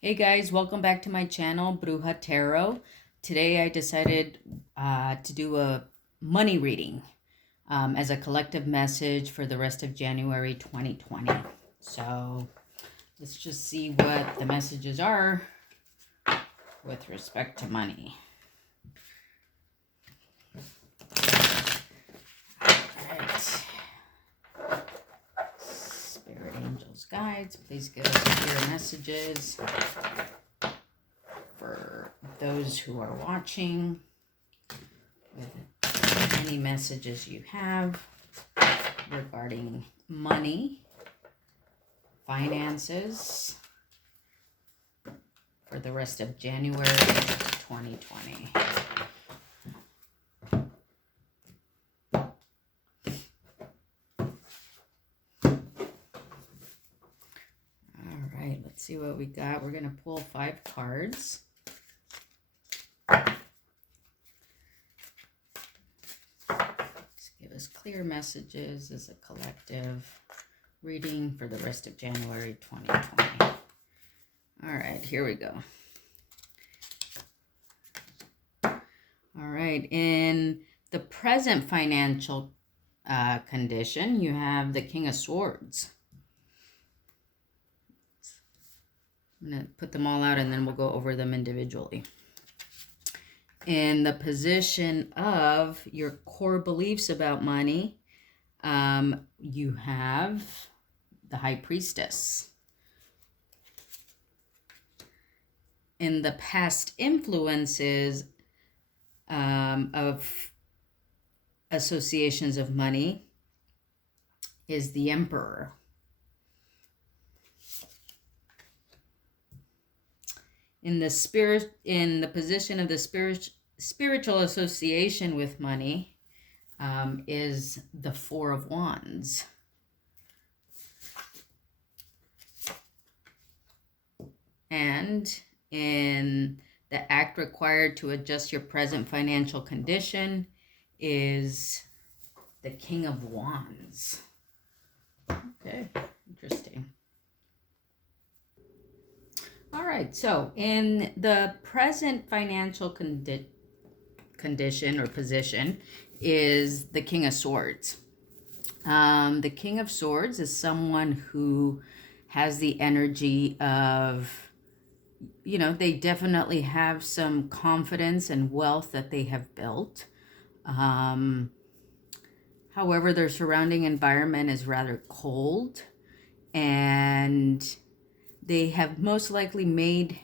Hey guys, welcome back to my channel, Bruja Tarot. Today I decided to do a money reading as a collective message for the rest of January 2020. So let's just see what the messages are with respect to money. Alright. Spirit angels, guides, please give us clear messages for those who are watching, with any messages you have regarding money, finances for the rest of January 2020. All right, let's see what we got. We're going to pull 5 cards. Give us clear messages as a collective reading for the rest of January 2020. All right, here we go. All right, in the present financial condition, you have the King of Swords. I'm going to put them all out and then we'll go over them individually. In the position of your core beliefs about money, you have the High Priestess. In the past influences of associations of money is the Emperor. In the position of the spiritual association with money is the Four of Wands. And in the act required to adjust your present financial condition is the King of Wands. Okay, interesting. All right, so in the present financial condition or position is the King of Swords. The King of Swords is someone who has the energy of, they definitely have some confidence and wealth that they have built. However, their surrounding environment is rather cold, and they have most likely made,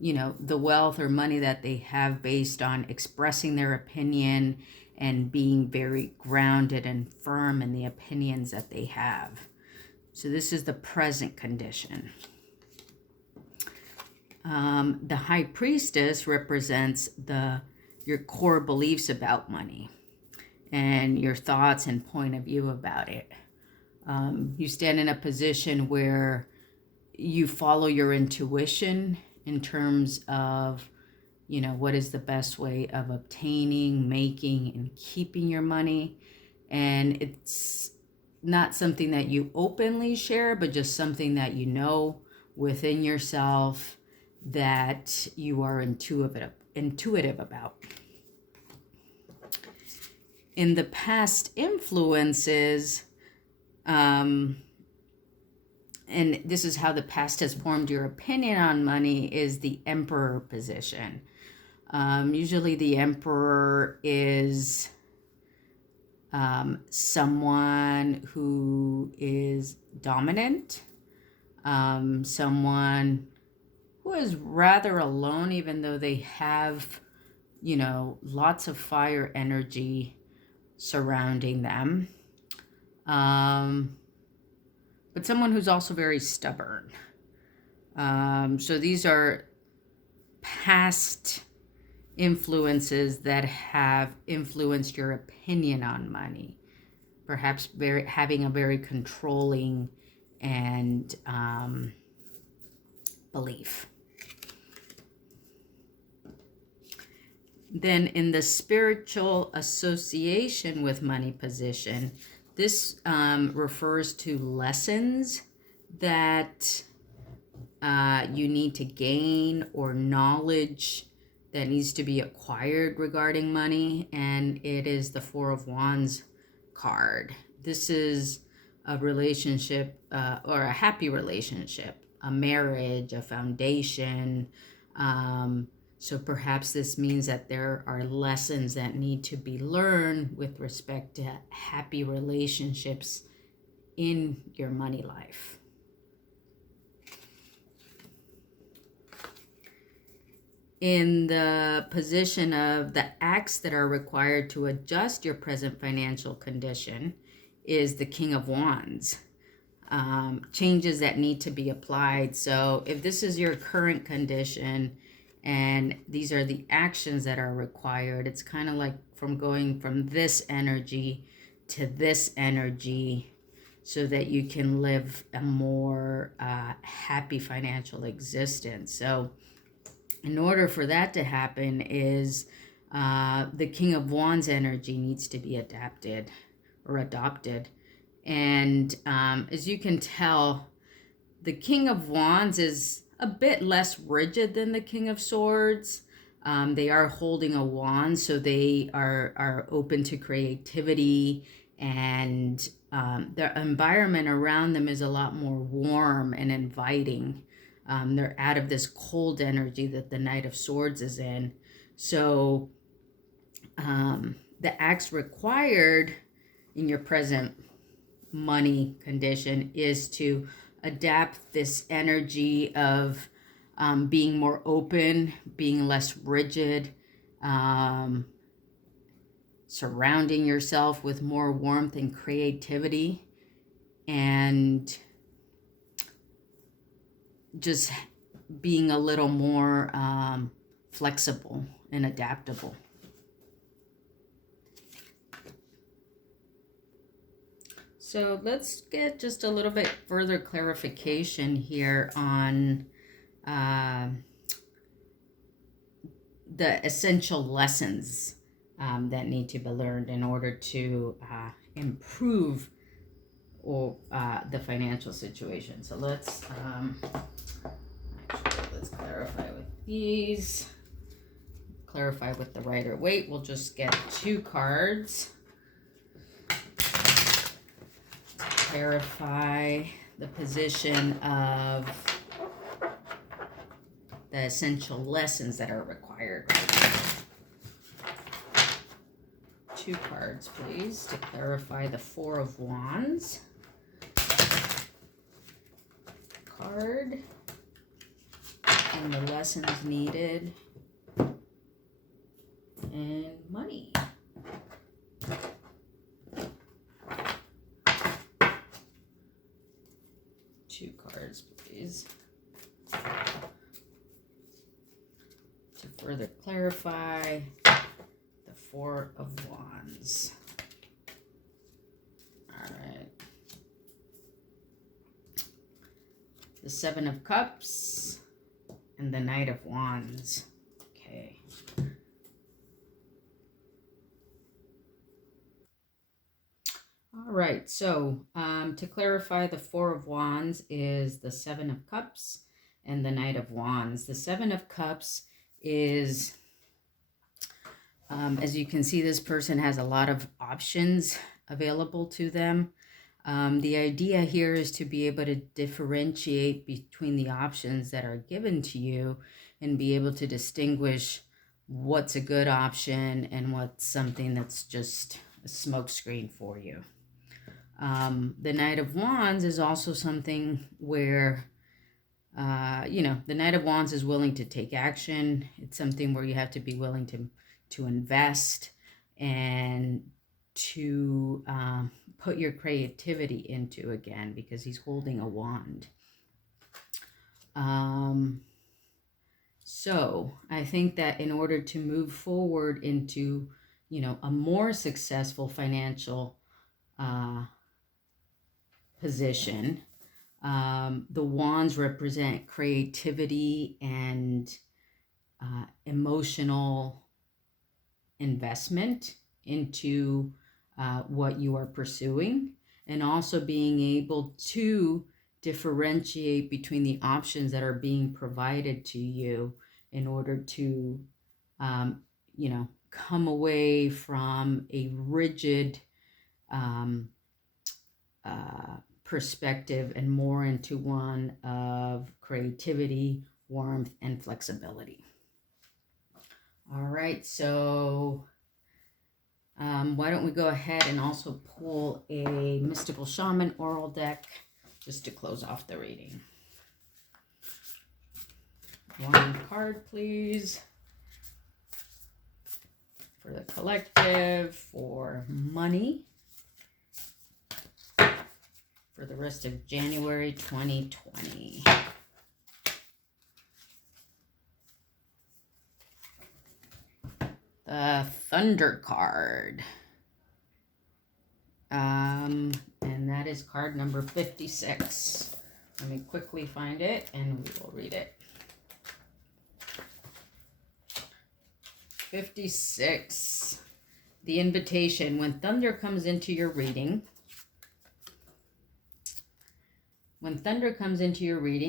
the wealth or money that they have based on expressing their opinion and being very grounded and firm in the opinions that they have. So this is the present condition. The High Priestess represents your core beliefs about money and your thoughts and point of view about it. You stand in a position where you follow your intuition in terms of, what is the best way of obtaining, making, and keeping your money. And it's not something that you openly share, but just something that you know within yourself that you are intuitive about. In the past influences, and this is how the past has formed your opinion on money, is the Emperor position. Usually the Emperor is someone who is dominant, someone who is rather alone, even though they have, lots of fire energy surrounding them. But someone who's also very stubborn. So these are past influences that have influenced your opinion on money. Perhaps having a very controlling and belief. Then in the spiritual association with money position, this refers to lessons that you need to gain or knowledge that needs to be acquired regarding money, and it is the Four of Wands card. This is a relationship or a happy relationship, a marriage, a foundation. So perhaps this means that there are lessons that need to be learned with respect to happy relationships in your money life. In the position of the acts that are required to adjust your present financial condition is the King of Wands. Changes that need to be applied. So if this is your current condition and these are the actions that are required, it's kind of like from going from this energy to this energy so that you can live a more happy financial existence. So in order for that to happen is the King of Wands energy needs to be adapted or adopted. And as you can tell, the King of Wands is a bit less rigid than the King of Swords. They are holding a wand, so they are open to creativity, and the environment around them is a lot more warm and inviting. They're out of this cold energy that the Knight of Swords is in. So the acts required in your present money condition is to adapt this energy of being more open, being less rigid, surrounding yourself with more warmth and creativity, and just being a little more flexible and adaptable. So let's get just a little bit further clarification here on the essential lessons that need to be learned in order to improve the financial situation. So let's clarify with these. Clarify with the Rider Waite. We'll just get 2 cards to clarify the position of the essential lessons that are required right now. 2 cards, please, to clarify the Four of Wands card and the lessons needed and money. Two cards, please, to further clarify the Four of Wands. All right. The Seven of Cups and the Knight of Wands. Okay. All right, so to clarify, the Four of Wands is the Seven of Cups and the Knight of Wands. The Seven of Cups is, as you can see, this person has a lot of options available to them. The idea here is to be able to differentiate between the options that are given to you and be able to distinguish what's a good option and what's something that's just a smokescreen for you. The Knight of Wands is also something where, the Knight of Wands is willing to take action. It's something where you have to be willing to invest and to put your creativity into again, because he's holding a wand. So I think that in order to move forward into, a more successful financial position, the wands represent creativity and emotional investment into what you are pursuing, and also being able to differentiate between the options that are being provided to you in order to, you know, come away from a rigid perspective and more into one of creativity, warmth, and flexibility. All right, so why don't we go ahead and also pull a Mystical Shaman Oral deck just to close off the reading. One card, please, for the collective, for money, for the rest of January 2020. The Thunder card. And that is card number 56. Let me quickly find it and we will read it. 56. The invitation. When thunder comes into your reading,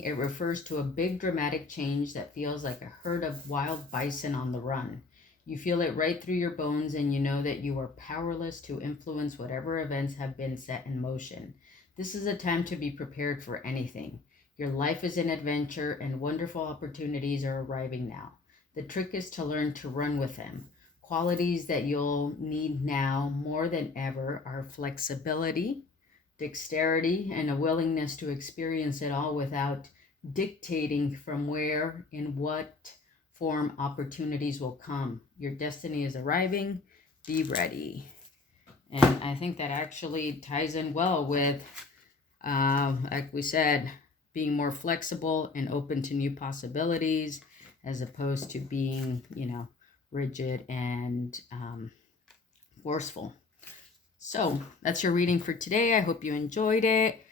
it refers to a big dramatic change that feels like a herd of wild bison on the run. You feel it right through your bones, and you know that you are powerless to influence whatever events have been set in motion. This is a time to be prepared for anything. Your life is an adventure, and wonderful opportunities are arriving now. The trick is to learn to run with them. Qualities that you'll need now more than ever are flexibility, dexterity, and a willingness to experience it all without dictating from where, in what form opportunities will come. Your destiny is arriving. Be ready. And I think that actually ties in well with, like we said, being more flexible and open to new possibilities as opposed to being, you know, rigid and forceful. So that's your reading for today. I hope you enjoyed it.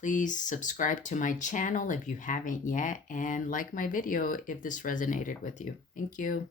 Please subscribe to my channel if you haven't yet, and like my video if this resonated with you. Thank you.